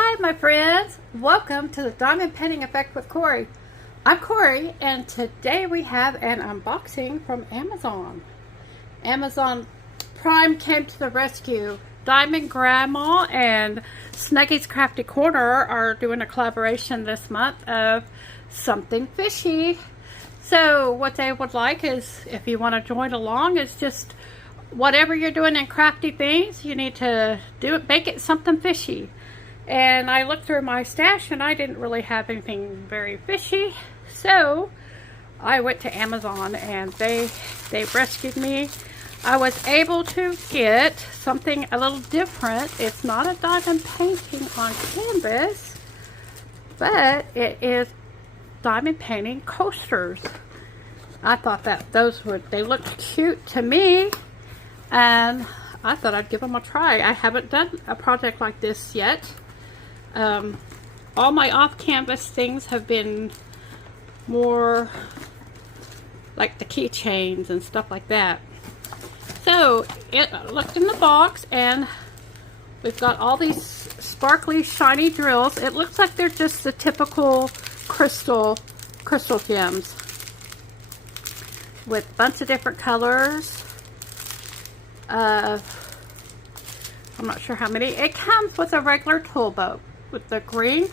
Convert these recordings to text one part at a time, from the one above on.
Hi my friends, welcome to the Diamond Painting Effect with Cori. I'm Cori and today we have an unboxing from Amazon. Amazon Prime came to the rescue. Diamond Grandma and Snuggy's Crafty Corner are doing a collaboration this month of something fishy. So what they would like is, if you want to join along, is just whatever you're doing in crafty things, you need to do it, make it something fishy. And I looked through my stash and I didn't really have anything very fishy. So I went to Amazon and they rescued me. I was able to get something a little different. It's not a diamond painting on canvas, but it is diamond painting coasters. I thought that they looked cute to me, and I thought I'd give them a try. I haven't done a project like this yet. All my off-canvas things have been more like the keychains and stuff like that. So it looked in the box, and we've got all these sparkly, shiny drills. It looks like they're just the typical crystal gems with a bunch of different colors. I'm not sure how many. It comes with a regular tool belt with the green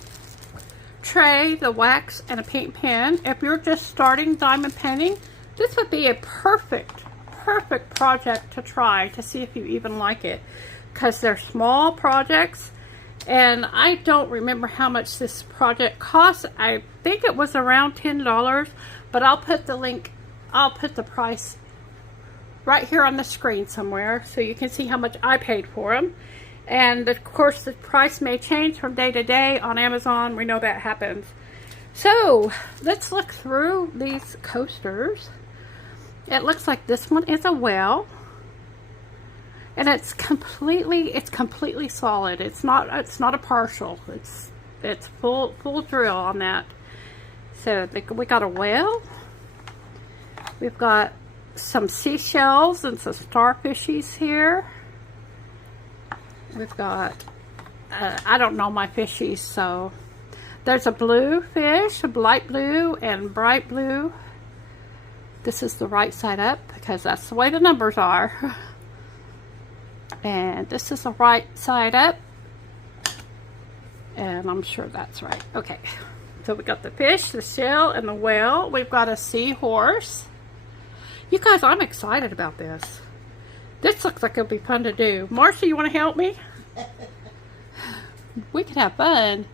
tray, the wax, and a paint pen. If you're just starting diamond painting, this would be a perfect project to try to see if you even like it, because they're small projects. And I don't remember how much this project costs. I think it was around $10, but I'll put the link, I'll put the price right here on the screen somewhere so you can see how much I paid for them. And of course the price may change from day to day on Amazon. We know that happens. So let's look through these coasters. It looks like this one is a well, and it's completely solid. It's not a partial. It's full drill on that. So we got a whale. We've got some seashells and some starfishies here. We've got I don't know my fishies, so there's a blue fish, a light blue and bright blue. This is the right side up because that's the way the numbers are. And this is the right side up, and I'm sure that's right. Okay, so we got the fish, the shell, and the whale. We've got a seahorse. You guys, I'm excited about this. This looks like it'll be fun to do. Marcia, you want to help me? We could have fun.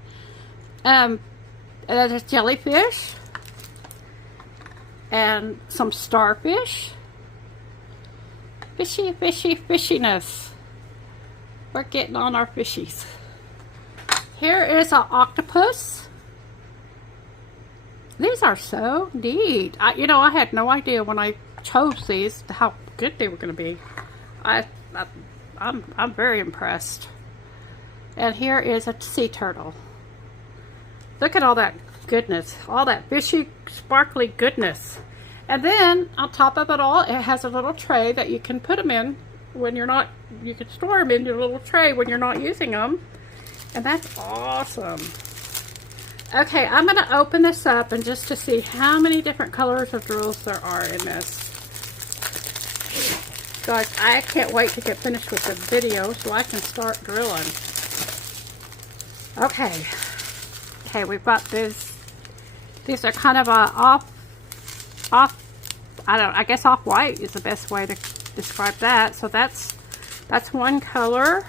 There's jellyfish and some starfish. Fishiness. We're getting on our fishies. Here is an octopus. These are so neat. You know, I had no idea when I chose these how good they were going to be. I'm very impressed. And here is a sea turtle. Look at all that goodness, all that fishy, sparkly goodness. And then on top of it all, it has a little tray that you can put them in when you're not. You can store them in your little tray when you're not using them, and that's awesome. Okay, I'm going to open this up and just to see how many different colors of drills there are in this. Guys, I can't wait to get finished with the video so I can start drilling. Okay, we've got this. These are kind of a I guess off-white is the best way to describe that. So that's one color.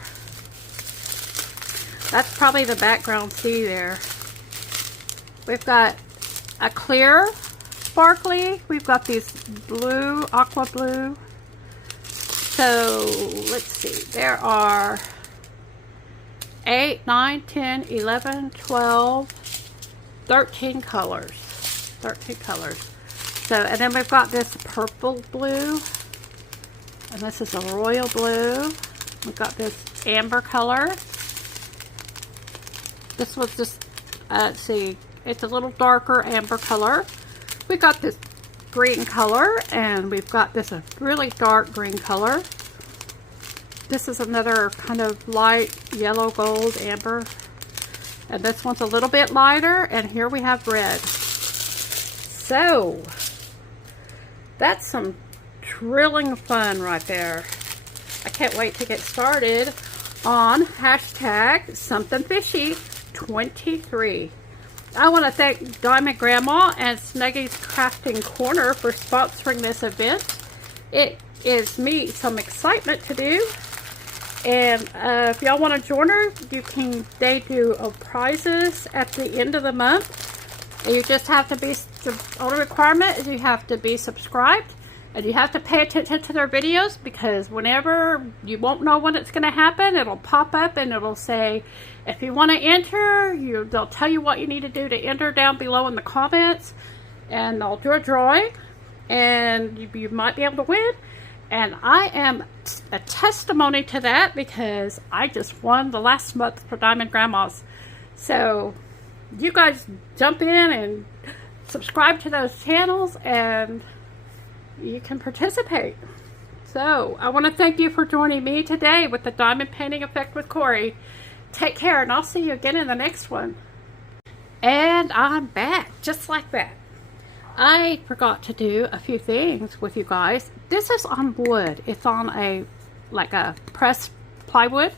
That's probably the background sea there. We've got a clear sparkly. We've got these blue, aqua blue. So let's see, there are 8, 9, 10, 11, 12, 13 colors. 13 colors. So, and then we've got this purple blue, and this is a royal blue. We've got this amber color. This was just, let's see, it's a little darker amber color. We got this green color, and we've got this a really dark green color. This is another kind of light yellow gold amber. And this one's a little bit lighter, and here we have red. So, that's some drilling fun right there. I can't wait to get started on hashtag something fishy 23. I want to thank Diamond Grandma and Snuggy's Crafting Corner for sponsoring this event. It gives me some excitement to do. And if y'all want to join her, they do prizes at the end of the month. And you just have to be, the only requirement is you have to be subscribed. And you have to pay attention to their videos, because whenever, you won't know when it's going to happen, it'll pop up and it'll say, if you want to enter, they'll tell you what you need to do to enter down below in the comments. And they'll do a drawing, and you might be able to win. And I am a testimony to that, because I just won the last month for Diamond Grandmas. So you guys jump in and subscribe to those channels, and you can participate. So I want to thank you for joining me today with the Diamond Painting Effect with Cori. Take care, and I'll see you again in the next one. And I'm back, just like that. I forgot to do a few things with you guys. This is on wood. It's on like a pressed plywood.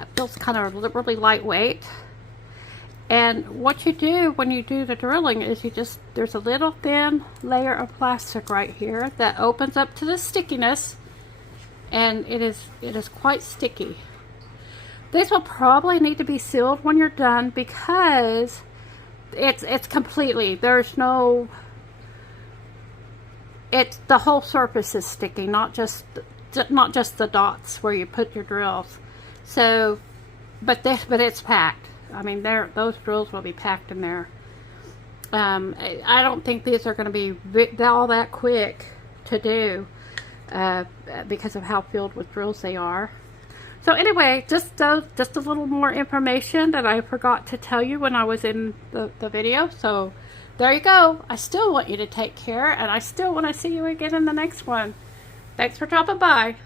It feels kind of really lightweight. And what you do when you do the drilling is there's a little thin layer of plastic right here that opens up to the stickiness, and it is quite sticky. This will probably need to be sealed when you're done, because it's completely, the whole surface is sticky, not just the dots where you put your drills. So, but it's packed. I mean, those drills will be packed in there. I don't think these are going to be all that quick to do, because of how filled with drills they are. So anyway, just a little more information that I forgot to tell you when I was in the video. So there you go. I still want you to take care, and I still want to see you again in the next one. Thanks for dropping by.